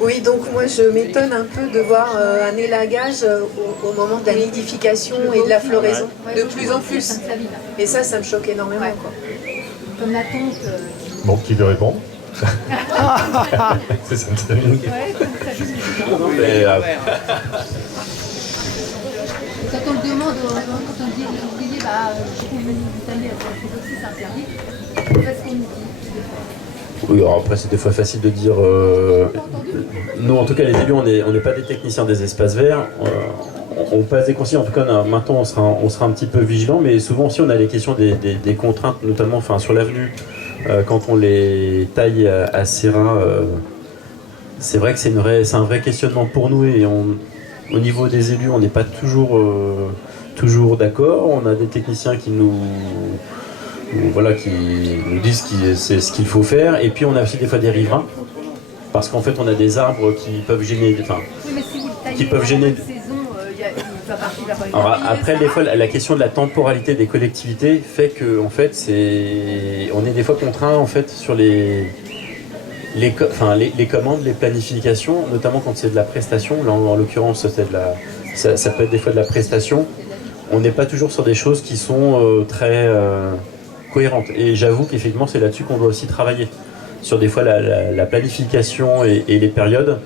Oui, donc moi je m'étonne un peu de voir un élagage au moment de la nidification et de la floraison, de plus en plus. Et ça me choque énormément. Ouais. Quoi. Comme la tonte. Bon, qui veut répondre? C'est ça, ça. Ouais, comme ça, je Et, quand on le demande, quand on dit aux ouvriers, je trouve une année, c'est interdit, qu'est-ce qu'on nous dit? Oui, alors après c'est des fois facile de dire. Nous, en tout cas, les élus, on n'est pas des techniciens des espaces verts. On passe des conseils. En tout cas, maintenant, on sera un petit peu vigilant, mais souvent aussi, on a les questions des contraintes, notamment, enfin, sur l'avenue, quand on les taille assez ras. C'est vrai que c'est un vrai questionnement pour nous et au niveau des élus, on n'est pas toujours d'accord. On a des techniciens qui nous disent c'est ce qu'il faut faire. Et puis on a aussi des fois des riverains, parce qu'en fait on a des arbres qui peuvent gêner. Oui, mais si vous le taillez qui peuvent gêner. saison, il va partir vers une Alors, année, après, ça des fois, marche. la question de la temporalité des collectivités fait que, en fait, on est des fois contraint en fait sur les commandes, les planifications, notamment quand c'est de la prestation. Là, en l'occurrence, ça peut être des fois de la prestation. On n'est pas toujours sur des choses qui sont très cohérentes. Et j'avoue qu'effectivement, c'est là-dessus qu'on doit aussi travailler. Sur des fois la planification et les périodes.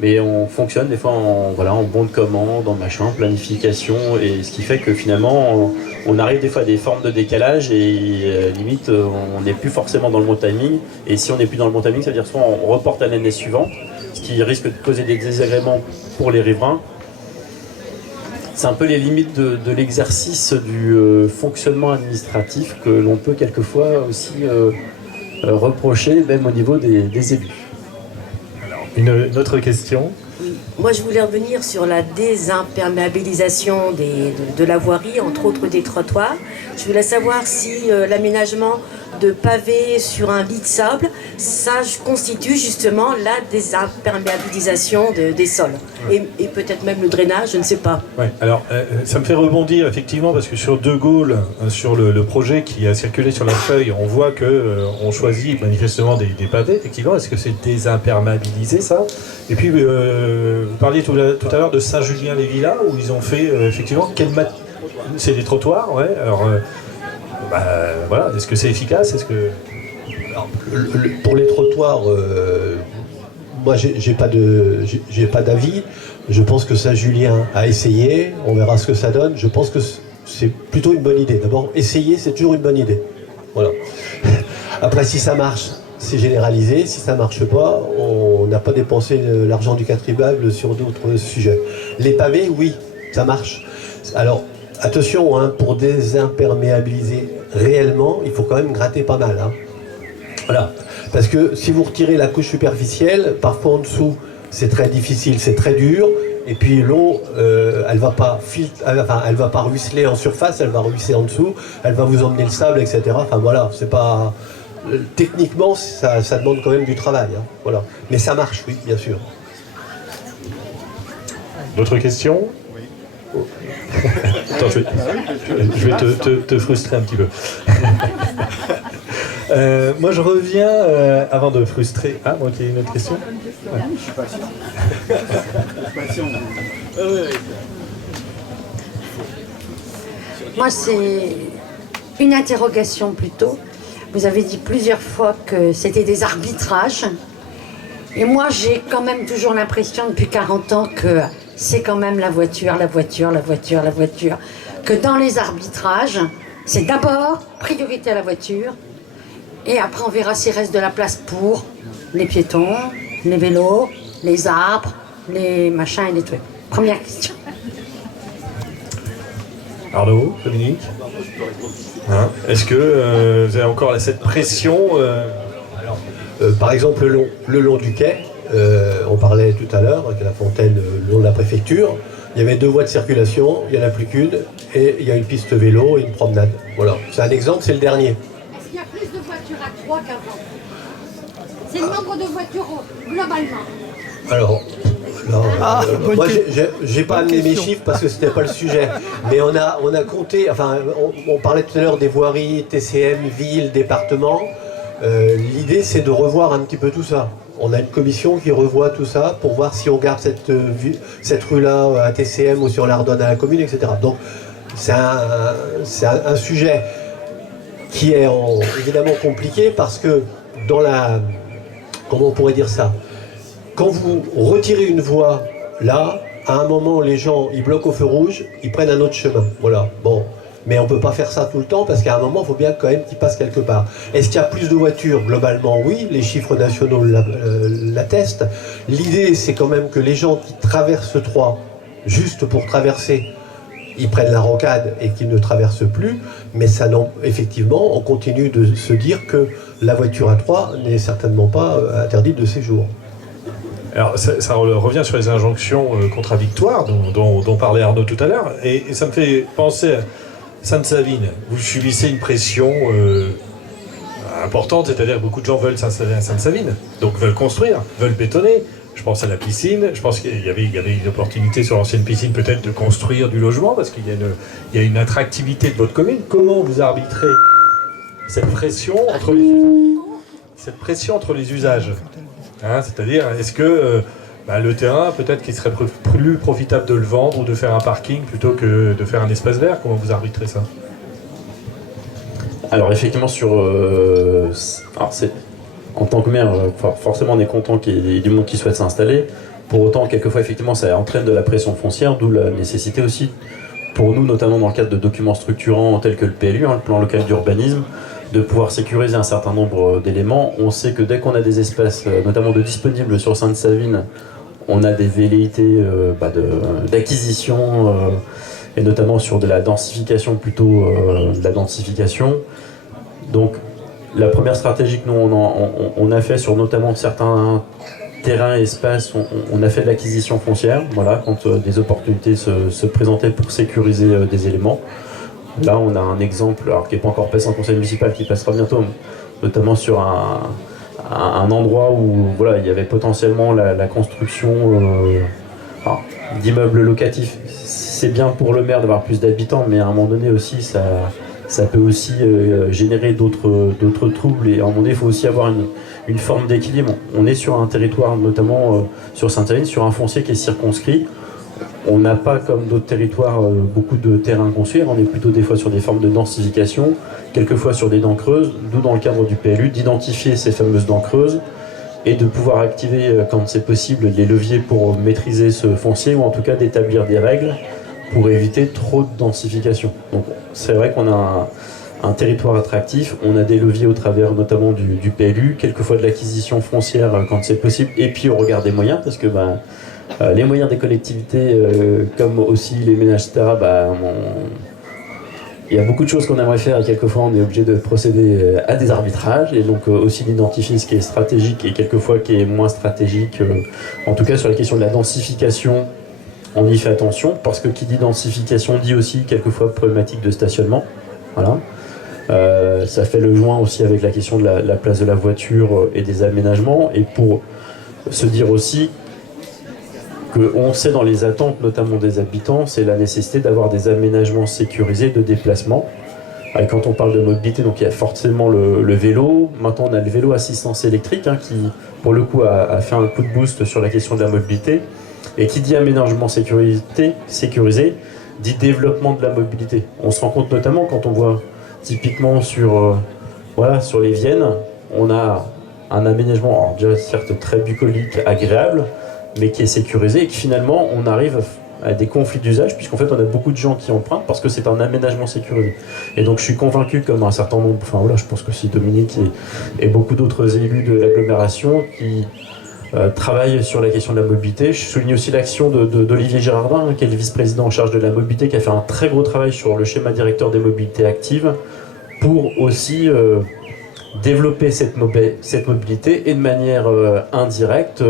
Mais on fonctionne des fois en bon de commande, en machin, planification. Et ce qui fait que finalement, on arrive des fois à des formes de décalage et limite, on n'est plus forcément dans le bon timing. Et si on n'est plus dans le bon timing, ça veut dire soit on reporte à l'année suivante, ce qui risque de causer des désagréments pour les riverains. C'est un peu les limites de l'exercice du fonctionnement administratif que l'on peut quelquefois aussi reprocher, même au niveau des élus. une autre question. Oui. Moi, je voulais revenir sur la désimperméabilisation de la voirie, entre autres des trottoirs. Je voulais savoir si l'aménagement de pavés sur un lit de sable, ça constitue justement la désimperméabilisation des sols. Et peut-être même le drainage, je ne sais pas. Ouais, alors ça me fait rebondir effectivement parce que sur De Gaulle, sur le projet qui a circulé sur la feuille, on voit que on choisit manifestement des pavés, effectivement. Est-ce que c'est désimperméabilisé ça? Et puis vous parliez tout à l'heure de Saint-Julien-les-Villas où ils ont fait effectivement c'est des trottoirs, ouais. Alors voilà, est-ce que c'est efficace? Est-ce que alors, pour les trottoirs, moi j'ai pas d'avis. Je pense que Saint-Julien a essayé, on verra ce que ça donne. Je pense que c'est plutôt une bonne idée. D'abord, essayer, c'est toujours une bonne idée. Voilà. Après, si ça marche, c'est généralisé. Si ça marche pas, on n'a pas dépensé l'argent du contribuable sur d'autres sujets. Les pavés, oui, ça marche. Alors, attention, hein, pour désimperméabiliser réellement, il faut quand même gratter pas mal. Hein. Voilà. Parce que si vous retirez la couche superficielle, parfois en dessous, c'est très difficile, c'est très dur. Et puis l'eau, elle va pas elle va pas ruisseler en surface, elle va ruisseler en dessous, elle va vous emmener le sable, etc. Enfin voilà, c'est pas... Techniquement, ça demande quand même du travail. Hein. Voilà. Mais ça marche, oui, bien sûr. d'autres questions? Attends, je vais te frustrer un petit peu. Moi, je reviens avant de frustrer. Ah, moi, il y a une autre question. Ouais. Je suis pas sûr. Je suis pas sûr. Moi, c'est une interrogation plutôt. Vous avez dit plusieurs fois que c'était des arbitrages. Et moi, j'ai quand même toujours l'impression depuis 40 ans que c'est quand même la voiture. Que dans les arbitrages, c'est d'abord priorité à la voiture. Et après, on verra s'il reste de la place pour les piétons, les vélos, les arbres, les machins et les trucs. Première question. Arnaud, Dominique, hein, est-ce que vous avez encore cette pression Par exemple, le long du quai, on parlait tout à l'heure, avec la fontaine le long de la préfecture, il y avait 2 voies de circulation, il n'y en a plus qu'une, et il y a une piste vélo et une promenade. Voilà, c'est un exemple, c'est le dernier. Est-ce qu'il y a plus de voitures à 3 qu'avant? C'est le nombre de voitures globalement. Alors, moi j'ai pas amené mes chiffres parce que c'était pas le sujet, mais on a compté, enfin on parlait tout à l'heure des voiries, TCM, ville, département, L'idée, c'est de revoir un petit peu tout ça. On a une commission qui revoit tout ça pour voir si on garde cette rue-là à TCM ou si on la redonne à la commune, etc. Donc, c'est un sujet qui est évidemment compliqué parce que dans la... Comment on pourrait dire ça? Quand vous retirez une voie, là, à un moment, les gens, ils bloquent au feu rouge, ils prennent un autre chemin. Voilà, bon. Mais on ne peut pas faire ça tout le temps parce qu'à un moment, il faut bien quand même qu'ils passent quelque part. Est-ce qu'il y a plus de voitures? Globalement, oui. Les chiffres nationaux l'attestent. L'idée, c'est quand même que les gens qui traversent Troyes, juste pour traverser, ils prennent la rocade et qu'ils ne traversent plus. Mais ça, non, effectivement, on continue de se dire que la voiture à Troyes n'est certainement pas interdite de séjour. Alors, ça revient sur les injonctions contradictoires dont parlait Arnaud tout à l'heure. Et ça me fait penser à Sainte-Savine. Vous subissez une pression importante, c'est-à-dire que beaucoup de gens veulent s'installer à Sainte-Savine, donc veulent construire, veulent bétonner. Je pense à la piscine, je pense qu'il y avait une opportunité sur l'ancienne piscine peut-être de construire du logement, parce qu'il y a une attractivité de votre commune. Comment vous arbitrez cette pression entre les usages, hein, c'est-à-dire, est-ce que le terrain, peut-être qu'il serait plus profitable de le vendre ou de faire un parking plutôt que de faire un espace vert? Comment vous arbitrez ça? Alors effectivement, en tant que maire, forcément on est content qu'il y ait du monde qui souhaite s'installer. Pour autant, quelquefois, effectivement, ça entraîne de la pression foncière, d'où la nécessité aussi, pour nous, notamment dans le cadre de documents structurants tels que le PLU, le plan local d'urbanisme, de pouvoir sécuriser un certain nombre d'éléments. On sait que dès qu'on a des espaces, notamment de disponibles sur Sainte-Savine, on a des velléités d'acquisition, et notamment sur de la densification, plutôt de la densification. Donc, la première stratégie que nous on a fait sur notamment certains terrains et espaces, on a fait de l'acquisition foncière, voilà, quand des opportunités se présentaient pour sécuriser des éléments. Là, on a un exemple, alors qui n'est pas encore passé en conseil municipal, qui passera bientôt, notamment sur un endroit où voilà, il y avait potentiellement la construction d'immeubles locatifs. C'est bien pour le maire d'avoir plus d'habitants, mais à un moment donné aussi, ça peut aussi générer d'autres troubles. Et à un moment donné, il faut aussi avoir une forme d'équilibre. On est sur un territoire, notamment sur Sainte-Savine, sur un foncier qui est circonscrit. On n'a pas, comme d'autres territoires, beaucoup de terrains à construire. On est plutôt des fois sur des formes de densification, quelquefois sur des dents creuses, d'où dans le cadre du PLU, d'identifier ces fameuses dents creuses et de pouvoir activer, quand c'est possible, les leviers pour maîtriser ce foncier, ou en tout cas d'établir des règles pour éviter trop de densification. Donc c'est vrai qu'on a un territoire attractif, on a des leviers au travers notamment du PLU, quelquefois de l'acquisition foncière quand c'est possible, et puis on regarde des moyens, parce que les moyens des collectivités, comme aussi les ménages, etc., il y a beaucoup de choses qu'on aimerait faire et quelquefois on est obligé de procéder à des arbitrages, et donc aussi d'identifier ce qui est stratégique et quelquefois qui est moins stratégique. En tout cas sur la question de la densification, on y fait attention, parce que qui dit densification dit aussi quelquefois problématique de stationnement. Voilà. Ça fait le joint aussi avec la question de la place de la voiture et des aménagements, et pour se dire aussi qu'on sait dans les attentes, notamment des habitants, c'est la nécessité d'avoir des aménagements sécurisés de déplacement. Et quand on parle de mobilité, donc il y a forcément le vélo. Maintenant, on a le vélo assistance électrique qui, pour le coup, a fait un coup de boost sur la question de la mobilité. Et qui dit aménagement sécurisé, dit développement de la mobilité. On se rend compte notamment quand on voit typiquement sur les Viennes, on a un aménagement, alors déjà certes très bucolique, agréable, mais qui est sécurisé, et que finalement on arrive à des conflits d'usage, puisqu'en fait on a beaucoup de gens qui empruntent parce que c'est un aménagement sécurisé. Et donc je suis convaincu, comme un certain nombre, je pense que si Dominique et beaucoup d'autres élus de l'agglomération qui travaillent sur la question de la mobilité. Je souligne aussi l'action d'Olivier Girardin, qui est le vice-président en charge de la mobilité, qui a fait un très gros travail sur le schéma directeur des mobilités actives pour aussi développer cette mobilité et de manière indirecte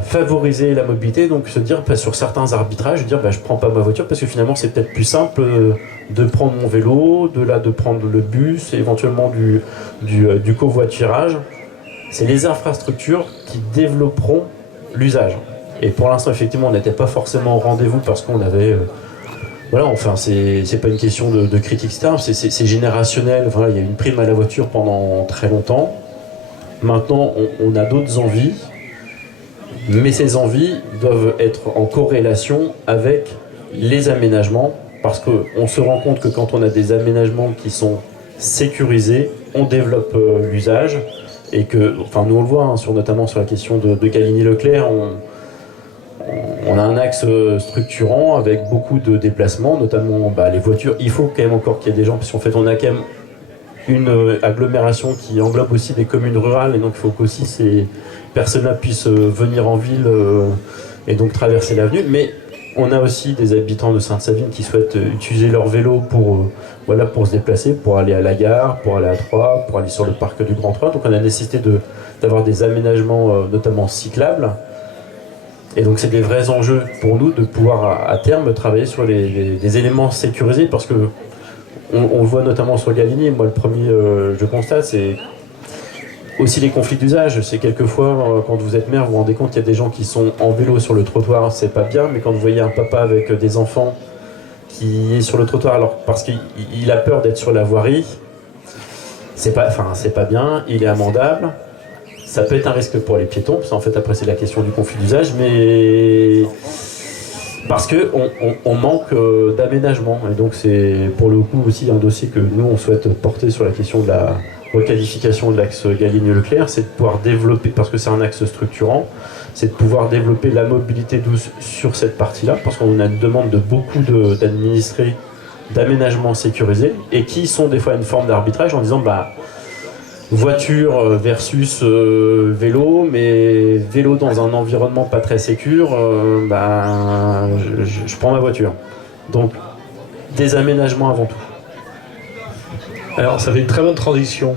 favoriser la mobilité, donc se dire sur certains arbitrages, dire je prends pas ma voiture parce que finalement c'est peut-être plus simple de prendre mon vélo, de prendre le bus, éventuellement du covoiturage. C'est les infrastructures qui développeront l'usage. Et pour l'instant, effectivement, on n'était pas forcément au rendez-vous parce qu'on avait voilà, enfin, c'est pas une question de critique star, c'est générationnel. Voilà, il y a une prime à la voiture pendant très longtemps. Maintenant, on a d'autres envies, mais ces envies doivent être en corrélation avec les aménagements, parce qu'on se rend compte que quand on a des aménagements qui sont sécurisés, on développe l'usage, et que, enfin, nous on le voit, hein, notamment sur la question de Galigny-Leclerc, on a un axe structurant avec beaucoup de déplacements, notamment les voitures. Il faut quand même encore qu'il y ait des gens, parce qu'en fait on a quand même une agglomération qui englobe aussi des communes rurales, et donc il faut qu'aussi ces personnes-là puissent venir en ville et donc traverser l'avenue. Mais on a aussi des habitants de Sainte-Savine qui souhaitent utiliser leur vélo pour se déplacer, pour aller à la gare, pour aller à Troyes, pour aller sur le parc du Grand Troyes. Donc on a nécessité d'avoir des aménagements notamment cyclables. Et donc c'est des vrais enjeux pour nous de pouvoir à terme travailler sur des éléments sécurisés, parce que on le voit notamment sur Galigny. Moi le premier je constate, c'est aussi les conflits d'usage. C'est quelquefois quand vous êtes maire, vous vous rendez compte qu'il y a des gens qui sont en vélo sur le trottoir, c'est pas bien, mais quand vous voyez un papa avec des enfants qui est sur le trottoir alors parce qu'il a peur d'être sur la voirie, c'est pas bien, il est amendable. Ça peut être un risque pour les piétons, parce qu'en fait après c'est la question du conflit d'usage, mais parce qu'on manque d'aménagement. Et donc c'est pour le coup aussi un dossier que nous on souhaite porter sur la question de la requalification de l'axe Galigny-Leclerc, c'est de pouvoir développer, parce que c'est un axe structurant, c'est de pouvoir développer la mobilité douce sur cette partie-là, parce qu'on a une demande de beaucoup d'administrés d'aménagement sécurisé, et qui sont des fois une forme d'arbitrage en disant voiture versus vélo, mais vélo dans un environnement pas très sécure, je prends ma voiture. Donc des aménagements avant tout. Alors ça fait une très bonne transition